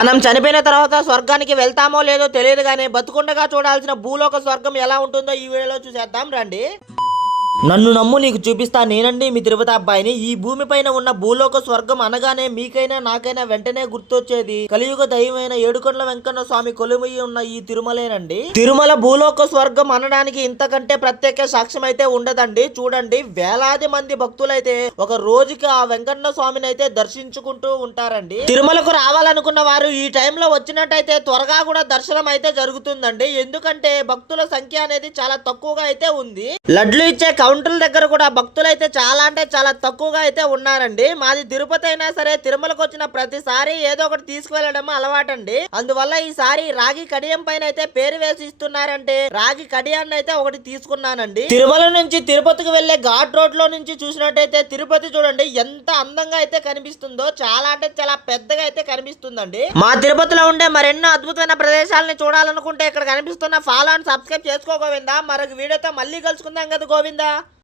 మనం చనిపోయిన తర్వాత స్వర్గానికి వెళ్తామో లేదో తెలియదు కానీ బతుకుండగా చూడాల్సిన భూలోక స్వర్గం ఎలా ఉంటుందో ఈ వీడియోలో చూసేద్దాం రండి. నన్ను నమ్ము నీకు చూపిస్తా నేనండి మీ తిరుపతి అబ్బాయిని. ఈ భూమి పైన ఉన్న భూలోక స్వర్గం అనగానే మీకైనా నాకైనా వెంటనే గుర్తొచ్చేది. కలియుగ దైవమైన ఏడుకొండల వెంకన్న స్వామి కొలుమయ్యి ఉన్న ఈ తిరుమలేనండి. తిరుమల భూలోక స్వర్గం అనడానికి ఇంతకంటే ప్రత్యేక సాక్ష్యం అయితే ఉండదండి. చూడండి వేలాది మంది భక్తులైతే ఒక రోజుకి ఆ వెంకన్న స్వామిని అయితే దర్శించుకుంటూ ఉంటారండి. తిరుమలకు రావాలనుకున్న వారు ఈ టైంలో వచ్చినట్టయితే త్వరగా కూడా దర్శనం అయితే జరుగుతుందండి. ఎందుకంటే భక్తుల సంఖ్య అనేది చాలా తక్కువగా అయితే ఉంది. లడ్లు ఇచ్చే కౌంటర్ల దగ్గర కూడా భక్తులు అయితే చాలా అంటే చాలా తక్కువగా అయితే ఉన్నారండి. మాది తిరుపతి అయినా సరే తిరుమలకు వచ్చిన ప్రతిసారి ఏదో ఒకటి తీసుకువెళ్ళడం అలవాటండి. అందువల్ల ఈసారి రాగి కడియం పైన అయితే పేరు వేసి ఇస్తున్నారంటే రాగి కడియాన్ని అయితే ఒకటి తీసుకున్నానండి. తిరుమల నుంచి తిరుపతికి వెళ్ళే ఘాట్ రోడ్లో నుంచి చూసినట్టయితే తిరుపతి చూడండి ఎంత అందంగా అయితే కనిపిస్తుందో చాలా అంటే చాలా పెద్దగా అయితే కనిపిస్తుందండి. మా తిరుపతిలో ఉండే మరెన్నో అద్భుతమైన ప్రదేశాలని చూడాలనుకుంటే ఇక్కడ కనిపిస్తున్న ఫాలో అండ్ సబ్స్క్రైబ్ చేసుకో గోవిందా. మరొక వీడియోతో మళ్ళీ కలుసుకుందాం కదా గోవిందా. 거야.